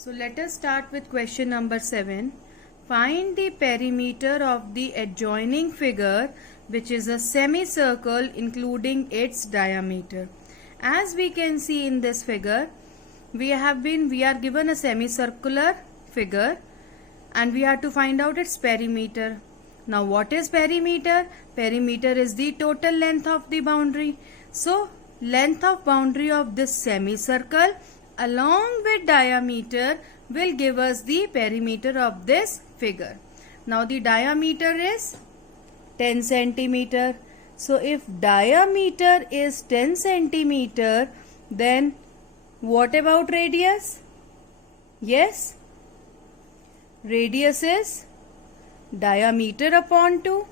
So let us start with question number 7. Find the perimeter of the adjoining figure, which is a semicircle including its diameter. As we can see in this figure, we are given a semicircular figure and we have to find out its perimeter. Now what is perimeter? Perimeter is the total length of the boundary. So length of boundary of this semicircle along with diameter will give us the perimeter of this figure. Now the diameter is 10 centimeter. So if diameter is 10 centimeter, then what about radius? Yes, radius is diameter upon 2.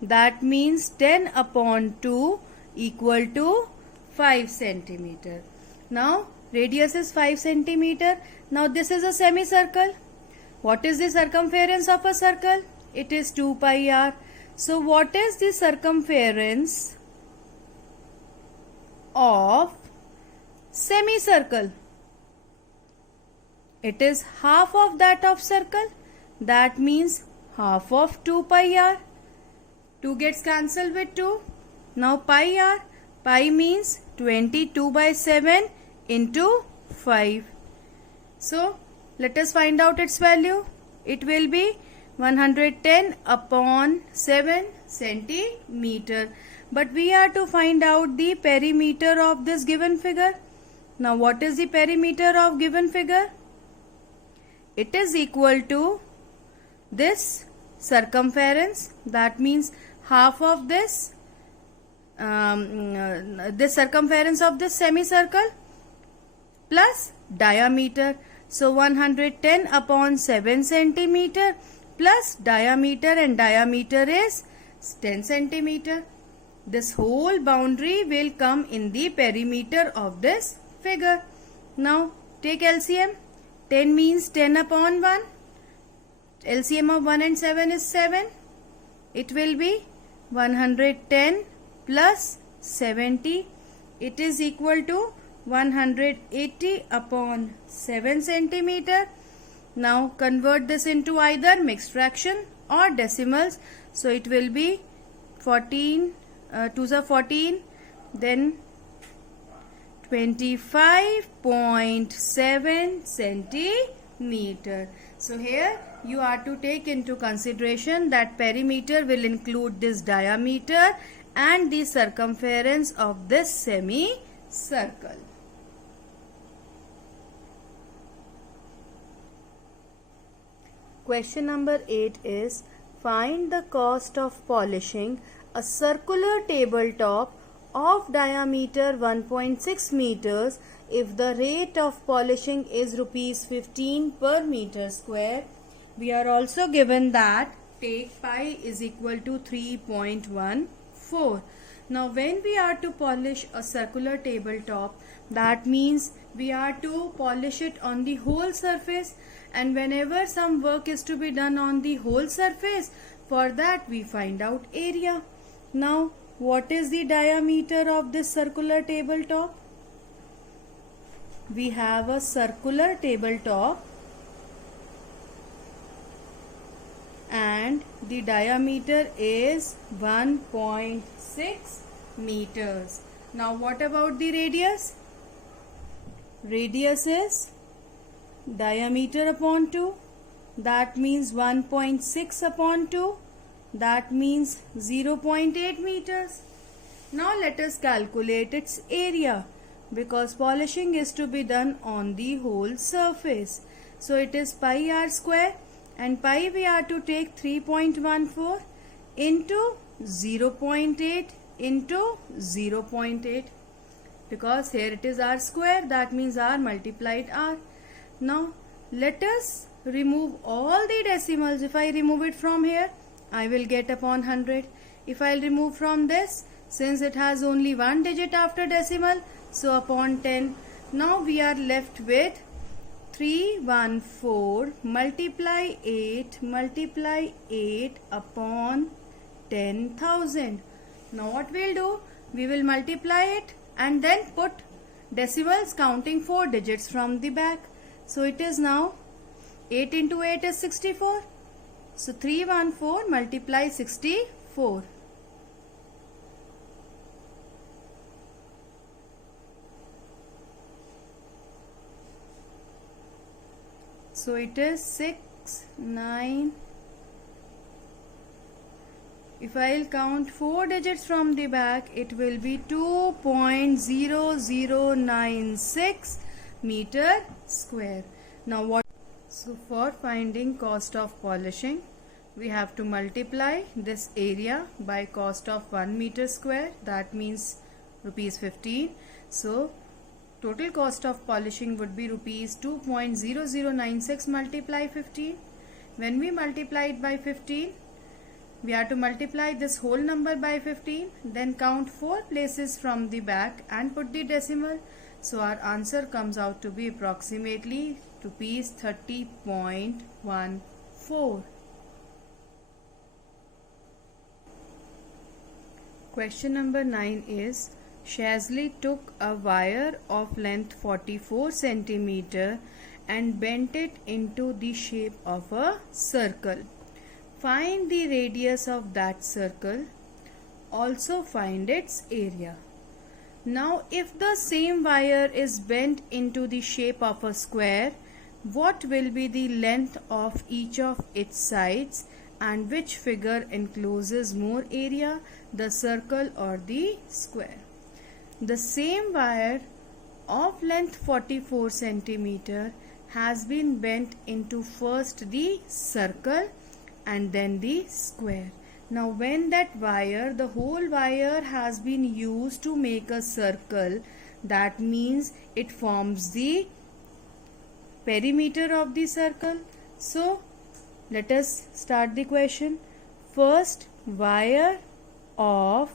That means 10 upon 2 equal to 5 centimeter. Now radius is 5 centimeter. Now this is a semicircle. What is the circumference of a circle? It is 2 pi r. So what is the circumference of semicircle? It is half of that of circle. That means half of 2 pi r. 2 gets cancelled with 2. Now pi r. Pi means 22 by 7 into 5. So let us find out its value. It will be 110 upon 7 centimeter. But we are to find out the perimeter of this given figure. Now what is the perimeter of given figure? It is equal to this circumference. That means half of this circumference of this semicircle plus diameter. So 110 upon 7 centimeter plus diameter, and diameter is 10 centimeter. This whole boundary will come in the perimeter of this figure. Now take LCM. 10 means 10 upon 1. LCM of 1 and 7 is 7. It will be 110 plus 70. It is equal to 180 upon 7 centimeter. Now convert this into either mixed fraction or decimals. So it will be 14, 2s are 14, then 25.7 centimeter. So here you are to take into consideration that perimeter will include this diameter and the circumference of this semicircle. Question number 8 is, find the cost of polishing a circular tabletop of diameter 1.6 meters if the rate of polishing is rupees 15 per meter square. We are also given that take pi is equal to 3.14. Now when we are to polish a circular tabletop, that means we are to polish it on the whole surface, and whenever some work is to be done on the whole surface, for that we find out area. Now what is the diameter of this circular tabletop? We have a circular tabletop and the diameter is 1.6 meters. Now what about the radius? Radius is diameter upon 2. That means 1.6 upon 2. That means 0.8 meters. Now let us calculate its area, because polishing is to be done on the whole surface. So it is pi r square, and pi we are to take 3.14 into 0.8 into 0.8, because here it is r square, that means r multiplied r. Now let us remove all the decimals. If I remove it from here, I will get upon 100. If I will remove from this, since it has only one digit after decimal, so upon 10. Now we are left with 314 multiply 8 upon 10,000. Now what we'll do? We will multiply it and then put decimals counting 4 digits from the back. So it is now 8 into 8 is 64. So 314 multiply 64. So it is 6, 9. If I'll count 4 digits from the back, it will be 2.0096 meter square. Now what? So for finding cost of polishing, we have to multiply this area by cost of 1 meter square. That means rupees 15. So total cost of polishing would be rupees 2.0096 multiply 15. When we multiply it by 15, we have to multiply this whole number by 15, then count 4 places from the back and put the decimal. So our answer comes out to be approximately rupees 30.14. Question number 9 is, Shazli took a wire of length 44 centimeter and bent it into the shape of a circle. Find the radius of that circle. Also find its area. Now if the same wire is bent into the shape of a square, what will be the length of each of its sides and which figure encloses more area, the circle or the square? The same wire of length 44 centimeter has been bent into first the circle and then the square. Now when that wire, the whole wire has been used to make a circle, that means it forms the perimeter of the circle. So let us start the question. First, wire of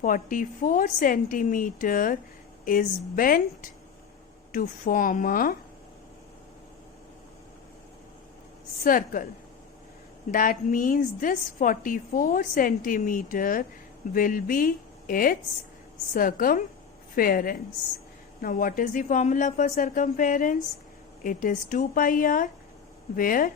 44 centimeter is bent to form a circle. That means this 44 centimeter will be its circumference. Now what is the formula for circumference? It is 2 pi r, where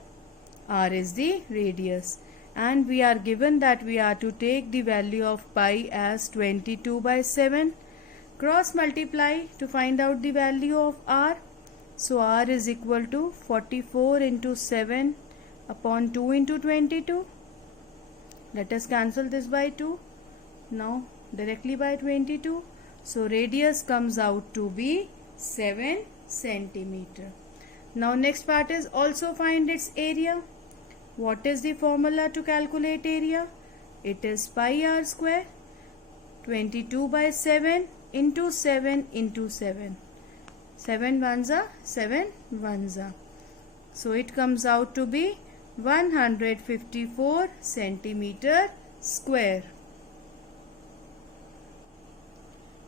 r is the radius. And we are given that we are to take the value of pi as 22/7. Cross multiply to find out the value of r. So r is equal to 44 into 7 upon 2 into 22. Let us cancel this by 2. Now directly by 22. So radius comes out to be 7 centimeter. Now next part is also find its area. What is the formula to calculate area? It is pi r square. 22/7 into 7 into 7. 7 ones are 7 ones are. So it comes out to be 154 centimeter square.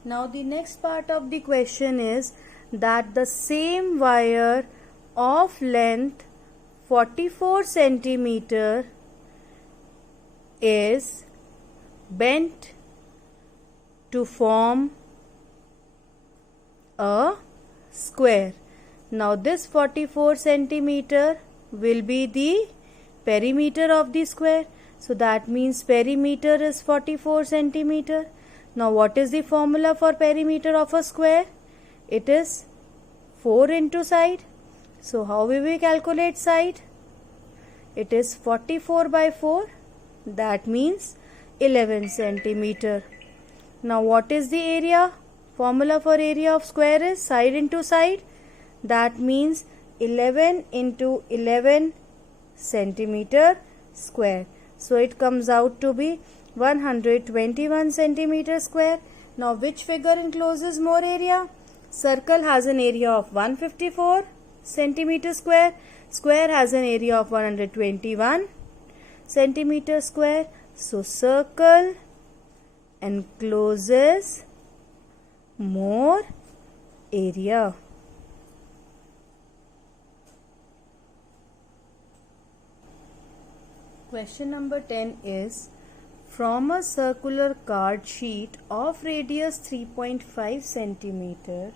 Now the next part of the question is that the same wire of length 44 centimeter is bent to form a square. Now this 44 centimeter will be the perimeter of the square. So that means perimeter is 44 centimeter. Now what is the formula for perimeter of a square? It is 4 into side. So how will we calculate side? It is 44/4. That means 11 centimeter. Now what is the area? Formula for area of square is side into side. That means 11 into 11 centimeter square. So it comes out to be 121 centimeter square. Now which figure encloses more area? Circle has an area of 154 centimeter square. Square has an area of 121 centimeter square. So circle encloses more area. Question number 10 is, from a circular card sheet of radius 3.5 centimeter,